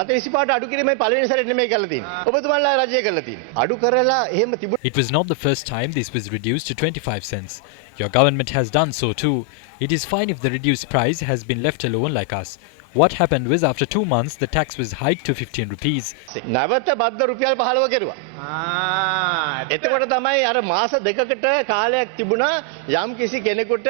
725ට අඩු කිරීමේ පළවෙනි සැරේට නෙමෙයි කරලා තියෙන්නේ. ඔබතුමාලා රජය කරලා තියෙන්නේ. අඩු කරලා එහෙම තිබුණ It was not the first time this was reduced to 25 cents. Your government has done so too. It is fine if the reduced price has been left alone like us. What happened was after 2 months the tax was hiked to 15 rupees. නැවත බද්ද රුපියල් 15 කෙරුවා. එතකොට තමයි අර මාස දෙකකට කාලයක් තිබුණා යම් කිසි කෙනෙකුට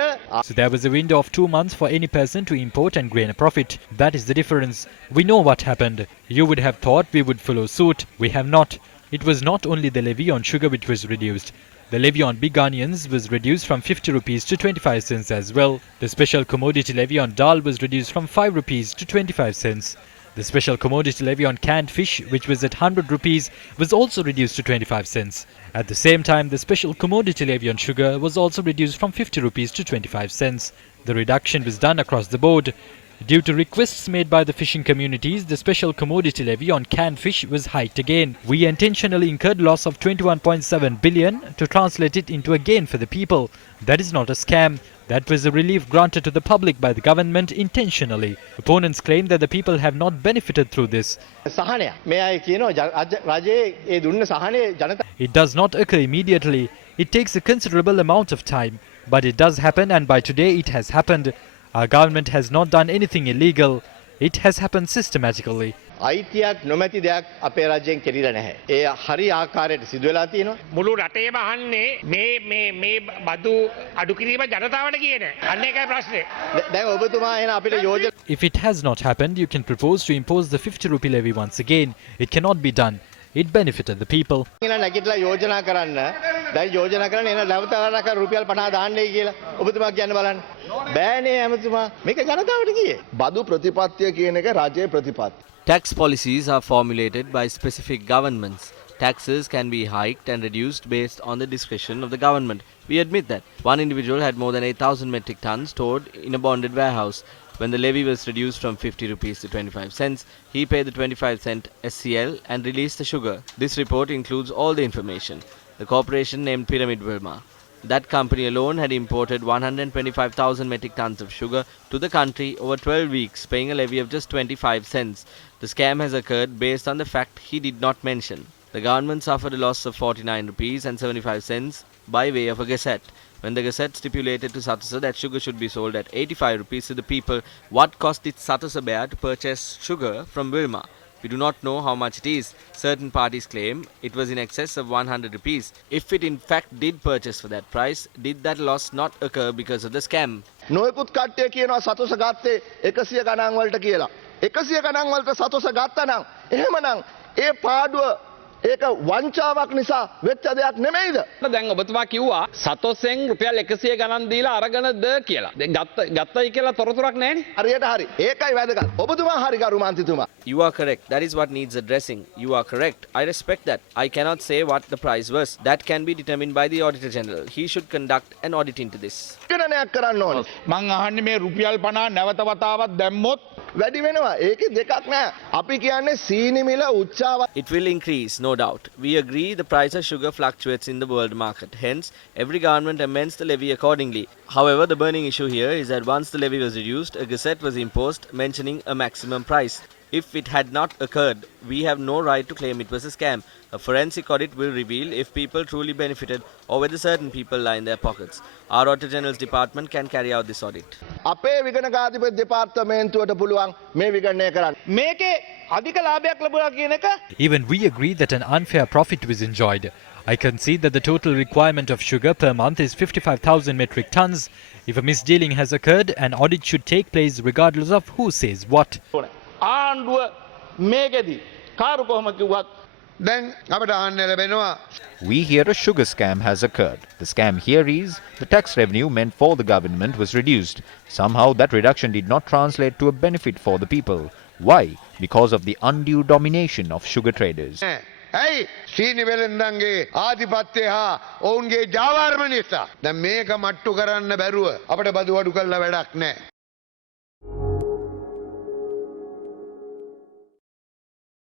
So there was a window of 2 months for any person to import and gain a profit. That is the difference. We know what happened. You would have thought we would follow suit. We have not. It was not only the levy on sugar which was reduced. The levy on big onions was reduced from 50 rupees to 25 cents as well. The special commodity levy on dal was reduced from 5 rupees to 25 cents. The special commodity levy on canned fish, which was at 100 rupees, was also reduced to 25 cents. At the same time, the special commodity levy on sugar was also reduced from 50 rupees to 25 cents. The reduction was done across the board. Due to requests made by the fishing communities, the special commodity levy on canned fish was hiked again. We intentionally incurred loss of 21.7 billion to translate it into a gain for the people. That is not a scam. That was a relief granted to the public by the government intentionally. Opponents claim that the people have not benefited through this. සහනය. මේ අය කියනවා රජයේ ඒ දුන්න සහනය ජනතා It does not occur immediately. It takes a considerable amount of time. But it does happen, and by today it has happened. Our government has not done anything illegal. It has happened systematically. අයිතියක් නොමැති දෙයක් අපේ රජයෙන් කෙරිලා නැහැ. ඒ හරි ආකාරයට සිදු වෙලා තියෙනවා. මුළු රටේම අහන්නේ මේ බදු අඩු කිරීම ජනතාවට කියන. අන්න ඒකයි ප්‍රශ්නේ. දැන් ඔබතුමා එන අපිට යෝජනා If it has not happened, you can propose to impose the 50 rupee levy once again. It cannot be done. It benefited the people. එන නැගිටලා යෝජනා කරන්න. දැන් යෝජනා කරන්න එන නැවත අරක රුපියල් 50 දාන්නයි කියලා. ඔබතුමා කියන්න බලන්න. බෑනේ ඇමතුමා. මේක ජනතාවට කියේ. බදු ප්‍රතිපත්තිය කියන එක රජයේ ප්‍රතිපත්තිය. Tax policies are formulated by specific governments. Taxes can be hiked and reduced based on the discretion of the government. We admit that. One individual had more than 8,000 metric tons stored in a bonded warehouse. When the levy was reduced from 50 rupees to 25 cents, he paid the 25-cent SCL and released the sugar. This report includes all the information. The corporation named Pyramid Wilmar. That company alone had imported 125,000 metric tons of sugar to the country over 12 weeks, paying a levy of just 25 cents. The scam has occurred based on the fact he did not mention. The government suffered a loss of 49 rupees and 75 cents by way of a gazette. When the gazette stipulated to Satasa that sugar should be sold at 85 rupees to the people, what cost did Satasa bear to purchase sugar from Wilmar? We do not know how much it is. Certain parties claim it was in excess of 100 rupees. If it in fact did purchase for that price, did that loss not occur because of the scam? නොයෙකුත් කට්ටිය කියනවා සතොස ගත්තේ 100 ගණන් වලට කියලා. 100 ගණන් වලට සතොස ගත්තා නම් එහෙමනම් ඒ පාඩුව ඒක වංචාවක් නිසා වෙච්ච දෙයක් නෙමෙයිද? දැන් ඔබතුමා කිව්වා සතොසෙන් රුපියල් 100 ගණන් දීලා අරගෙනද කියලා. දැන් ගත්තයි කියලා තොරතුරක් නැහැනේ. හරියට හරි. ඒකයි වැදගත්. ඔබතුමා හරි ගරු මන්ත්‍රීතුමා. You are correct. That is what needs addressing. You are correct. I respect that. I cannot say what the price was. That can be determined by the Auditor General. He should conduct an audit into this. ගණනයක් කරන්න ඕනේ. මං අහන්නේ මේ රුපියල් 50 නැවත වතාවක් දැම්මොත් වැඩි වෙනවා. ඒකේ දෙකක් නෑ. අපි කියන්නේ සීනි මිල උච්චාව. It will increase, no doubt. We agree the price of sugar fluctuates in the world market. Hence, every government amends the levy accordingly. However, the burning issue here is that once the levy was reduced, a gazette was imposed mentioning a maximum price. If it had not occurred, we have no right to claim it was a scam. A forensic audit will reveal if people truly benefited or whether certain people lie in their pockets. Our Auditor General's department can carry out this audit. අපේ විගණකාධිපති දෙපාර්තමේන්තුවට පුළුවන් මේ විගණනය කරන්න. මේකේ අධික ලාභයක් ලැබුණා කියන එක Even we agree that an unfair profit was enjoyed. I concede that the total requirement of sugar per month is 55,000 metric tons. If a misdealing has occurred, an audit should take place regardless of who says what. ආණ්ඩුව මේකෙදි කාරු කොහොම කිව්වත් දැන් අපිට අහන්න ලැබෙනවා We hear a sugar scam has occurred. The scam here is the tax revenue meant for the government was reduced. Somehow that reduction did not translate to a benefit for the people. Why? Because of the undue domination of sugar traders. ඇයි සීනි වෙලෙන්දන්ගේ ආධිපත්‍යය හා ඔවුන්ගේ ජාවාරම නිසා දැන් මේක මට්ටු කරන්න බැරුව අපිට බදු අඩු කළා වැඩක් නැහැ.